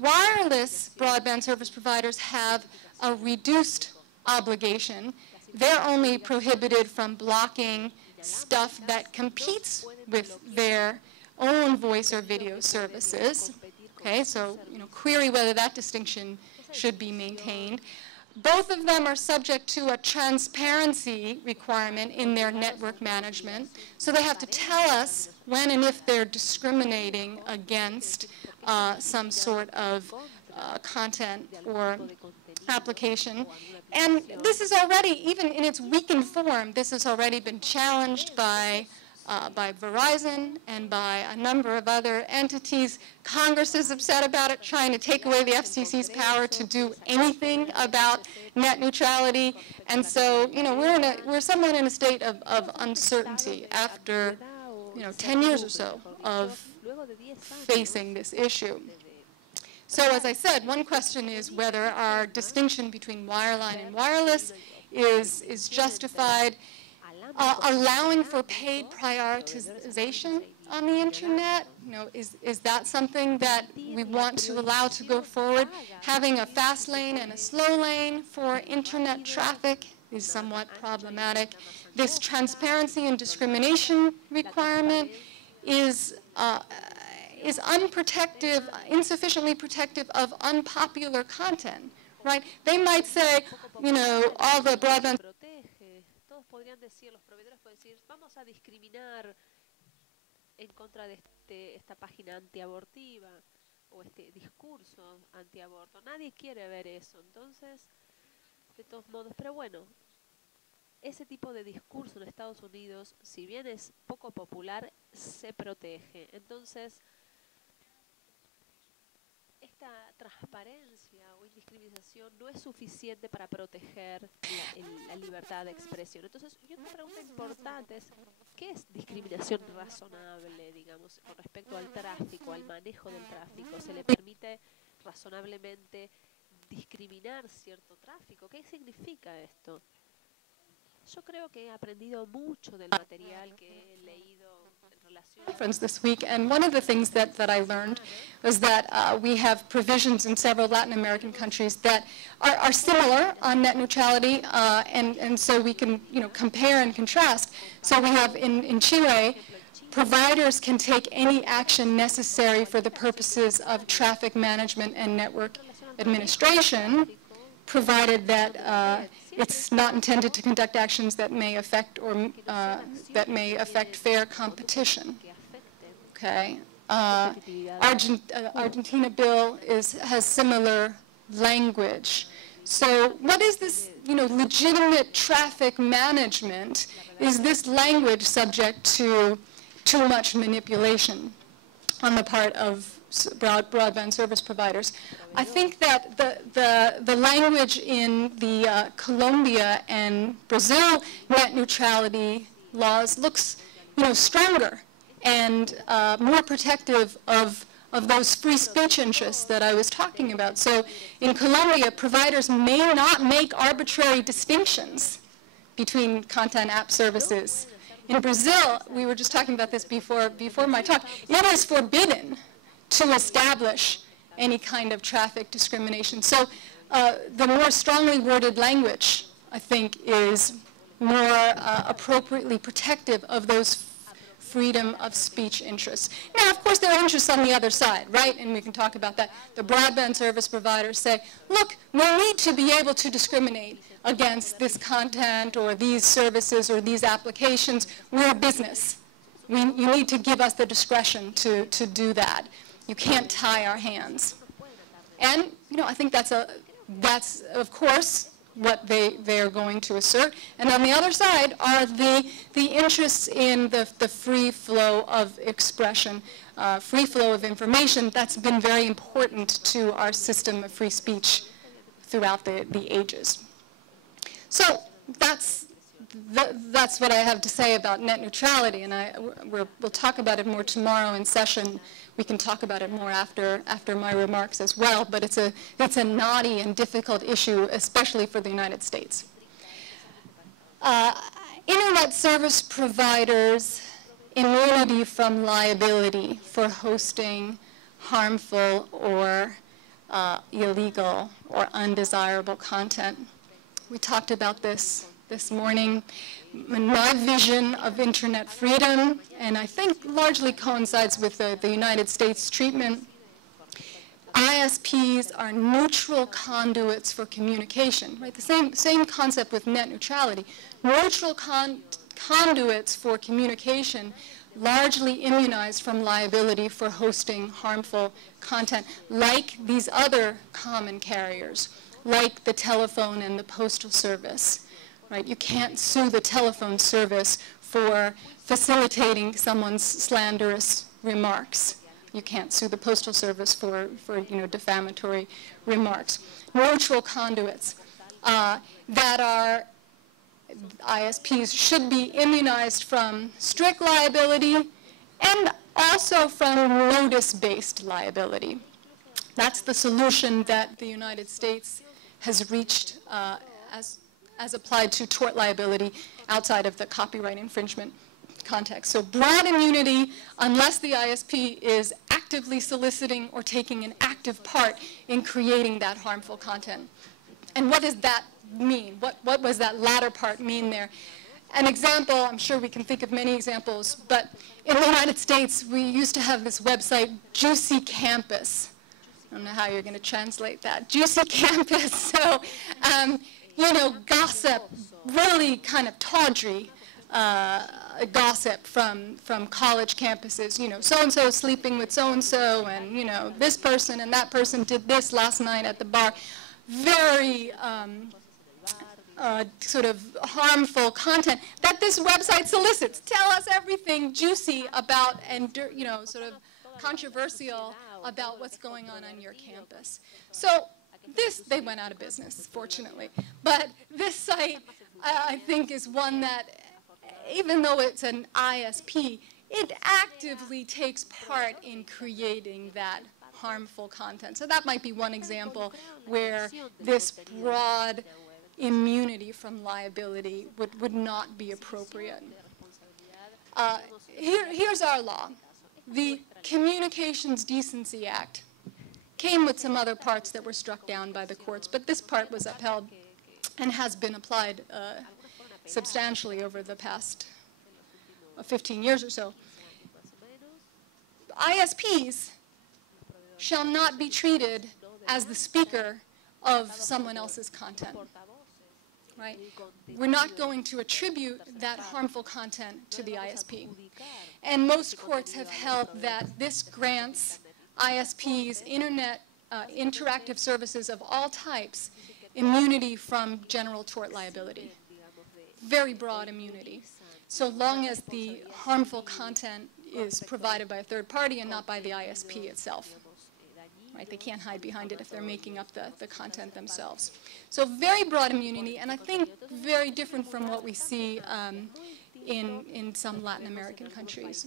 Wireless broadband service providers have a reduced obligation. They're only prohibited from blocking stuff that competes with their own voice or video services. Okay, so query whether that distinction should be maintained. Both of them are subject to a transparency requirement in their network management. So they have to tell us when and if they're discriminating against some sort of content or application. And this is already, even in its weakened form, this has already been challenged by Verizon and by a number of other entities. Congress is upset about it, trying to take away the FCC's power to do anything about net neutrality. And so, we're somewhat in a state of uncertainty after, 10 years or so of facing this issue. So as I said, one question is whether our distinction between wireline and wireless is justified. Allowing for paid prioritization on the internet, is that something that we want to allow to go forward? Having a fast lane and a slow lane for internet traffic is somewhat problematic. This transparency and discrimination requirement is unprotective, insufficiently protective of unpopular content, right? They might say, all the broadband. Podrían decir, los proveedores pueden decir, vamos a discriminar en contra de esta página antiabortiva o este discurso antiaborto. Nadie quiere ver eso. Entonces, de todos modos, pero bueno, ese tipo de discurso en Estados Unidos, si bien es poco popular, se protege. Entonces, esta transparencia o indiscriminación no es suficiente para proteger la libertad de expresión. Entonces, y otra pregunta importante es, ¿qué es discriminación razonable, digamos, con respecto al tráfico, al manejo del tráfico? ¿Se le permite razonablemente discriminar cierto tráfico? ¿Qué significa esto? Yo creo que he aprendido mucho del material que he leído conference this week, and one of the things that I learned was that we have provisions in several Latin American countries that are similar on net neutrality, and so we can compare and contrast. So we have in Chile, providers can take any action necessary for the purposes of traffic management and network administration, provided that it's not intended to conduct actions that may affect fair competition. Okay. Argentina bill has similar language. So what is this, legitimate traffic management? Is this language subject to too much manipulation on the part of broadband service providers? I think that the language in the Colombia and Brazil net neutrality laws looks, stronger and more protective of those free speech interests that I was talking about. So in Colombia, providers may not make arbitrary distinctions between content app services. In Brazil, we were just talking about this before my talk, it is forbidden to establish any kind of traffic discrimination. So the more strongly worded language, I think, is more appropriately protective of those freedom of speech interests. Now, of course, there are interests on the other side, right? And we can talk about that. The broadband service providers say, look, we need to be able to discriminate against this content or these services or these applications. We're a business. You need to give us the discretion to do that. You can't tie our hands. And, I think that's of course, what they are going to assert. And on the other side are the interests in the free flow of expression, free flow of information. That's been very important to our system of free speech throughout the ages. So that's what I have to say about net neutrality, and we'll talk about it more tomorrow in session. We can talk about it more after my remarks as well, but it's a knotty and difficult issue, especially for the United States. Internet service providers' immunity from liability for hosting harmful or illegal or undesirable content. We talked about this morning. My vision of internet freedom, and I think largely coincides with the United States treatment, ISPs are neutral conduits for communication, right? The same concept with net neutrality. Neutral conduits for communication, largely immunized from liability for hosting harmful content, like these other common carriers, like the telephone and the postal service, right? You can't sue the telephone service for facilitating someone's slanderous remarks. You can't sue the postal service for defamatory remarks. Neutral conduits that are ISPs should be immunized from strict liability and also from notice-based liability. That's the solution that the United States has reached as applied to tort liability outside of the copyright infringement context. So broad immunity unless the ISP is actively soliciting or taking an active part in creating that harmful content. And what does that mean? What was that latter part mean there? An example, I'm sure we can think of many examples, but in the United States, we used to have this website, Juicy Campus. I don't know how you're going to translate that. Juicy Campus. So, gossip, really kind of tawdry gossip from college campuses. So-and-so sleeping with so-and-so, and, this person and that person did this last night at the bar. Very sort of harmful content that this website solicits. Tell us everything juicy about and, sort of controversial about what's going on your campus. So they went out of business, fortunately. But this site, I think, is one that, even though it's an ISP, it actively takes part in creating that harmful content. So that might be one example where this broad immunity from liability would not be appropriate. Here's our law. The Communications Decency Act came with some other parts that were struck down by the courts, but this part was upheld and has been applied substantially over the past 15 years or so. ISPs shall not be treated as the speaker of someone else's content, right? We're not going to attribute that harmful content to the ISP. And most courts have held that this grants ISPs, internet interactive services of all types, immunity from general tort liability. Very broad immunity, so long as the harmful content is provided by a third party and not by the ISP itself. Right? They can't hide behind it if they're making up the content themselves. So very broad immunity, and I think very different from what we see in some Latin American countries.